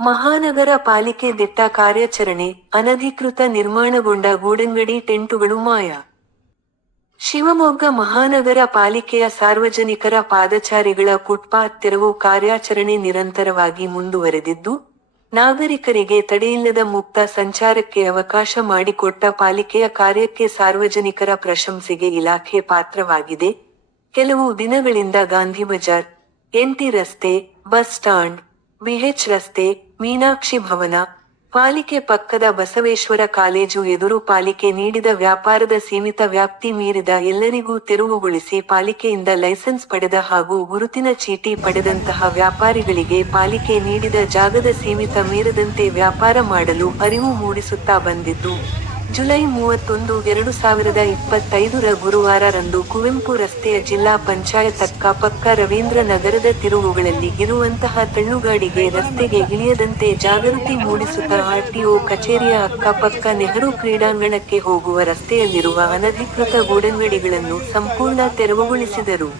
ಮಹಾನಗರ ಪಾಲಿಕೆ ದಿಟ್ಟ ಕಾರ್ಯಾಚರಣೆ, ಅನಧಿಕೃತ ನಿರ್ಮಾಣಗೊಂಡ ಗೂಡಂಗಡಿ ಟೆಂಟುಗಳು ಮಾಯ. ಶಿವಮೊಗ್ಗ ಮಹಾನಗರ ಪಾಲಿಕೆಯ ಸಾರ್ವಜನಿಕರ ಪಾದಚಾರಿಗಳ ಫುಟ್ಪಾತ್ ತೆರವು ಕಾರ್ಯಾಚರಣೆ ನಿರಂತರವಾಗಿ ಮುಂದುವರೆದಿದ್ದು, ನಾಗರಿಕರಿಗೆ ತಡೆಯಿಲ್ಲದ ಮುಕ್ತ ಸಂಚಾರಕ್ಕೆ ಅವಕಾಶ ಮಾಡಿಕೊಟ್ಟ ಪಾಲಿಕೆಯ ಕಾರ್ಯಕ್ಕೆ ಸಾರ್ವಜನಿಕರ ಪ್ರಶಂಸೆಗೆ ಇಲಾಖೆ ಪಾತ್ರವಾಗಿದೆ. ಕೆಲವು ದಿನಗಳಿಂದ ಗಾಂಧಿ ಬಜಾರ್ ಎಂಟಿ ರಸ್ತೆ, ಬಸ್ ಸ್ಟಾಂಡ್ ಬಿಎಚ್ ರಸ್ತೆ ಮೀನಾಕ್ಷಿ ಭವನ, ಪಾಲಿಕೆ ಪಕ್ಕದ ಬಸವೇಶ್ವರ ಕಾಲೇಜು ಎದುರು ಪಾಲಿಕೆ ನೀಡಿದ ವ್ಯಾಪಾರದ ಸೀಮಿತ ವ್ಯಾಪ್ತಿ ಮೀರಿದ ಎಲ್ಲರಿಗೂ ತೆರವುಗೊಳಿಸಿ ಪಾಲಿಕೆಯಿಂದ ಲೈಸೆನ್ಸ್ ಪಡೆದ ಹಾಗೂ ಗುರುತಿನ ಚೀಟಿ ಪಡೆದಂತಹ ವ್ಯಾಪಾರಿಗಳಿಗೆ ಪಾಲಿಕೆ ನೀಡಿದ ಜಾಗದ ಸೀಮಿತ ಮೀರದಂತೆ ವ್ಯಾಪಾರ ಮಾಡಲು ಅರಿವು ಮೂಡಿಸುತ್ತಾ ಬಂದಿದ್ದು. ಜುಲೈ ಮೂವತ್ತೊಂದು, ಎರಡು ಸಾವಿರದ ಇಪ್ಪತ್ತೈದರ ಗುರುವಾರರಂದು ಕುವೆಂಪು ರಸ್ತೆಯ ಜಿಲ್ಲಾ ಪಂಚಾಯತ್ ಅಕ್ಕಪಕ್ಕ ರವೀಂದ್ರ ನಗರದ ತಿರುವುಗಳಲ್ಲಿ ಇರುವಂತಹ ತಳ್ಳುಗಾಡಿಗೆ ರಸ್ತೆಗೆ ಇಳಿಯದಂತೆ ಜಾಗೃತಿ ಮೂಡಿಸುತ್ತಾ ಆರ್ಟಿಒ ಕಚೇರಿಯ ಅಕ್ಕಪಕ್ಕ ನೆಹರು ಕ್ರೀಡಾಂಗಣಕ್ಕೆ ಹೋಗುವ ರಸ್ತೆಯಲ್ಲಿರುವ ಅನಧಿಕೃತ ಗೂಡಂಗಡಿಗಳನ್ನು ಸಂಪೂರ್ಣ ತೆರವುಗೊಳಿಸಿದರು.